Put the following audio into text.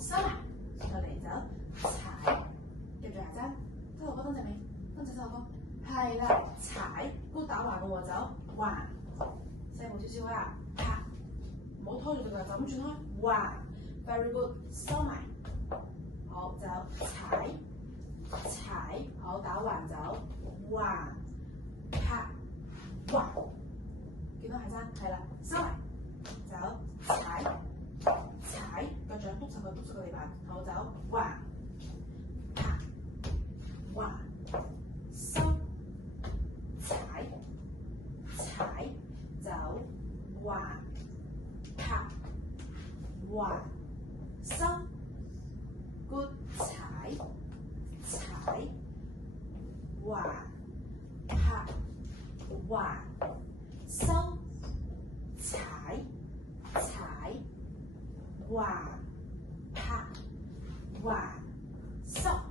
收埋，上嚟走，踩，記住下針，膝頭哥蹲直未？蹲直膝頭哥，係啦，踩，高打橫嘅喎，走，橫，細步少少啊，拍，唔好拖住佢㗎，就咁轉開，橫 ，very good， 收埋，好走，踩，好打橫走，橫，拍，橫，見到下針，係啦，收埋，走，踩，腳掌篤實個地板，好走，橫，拍，橫，收，踩，走，橫，拍，橫，收 ，good， 踩，橫，拍，橫，收，踩，橫，拍，橫，收。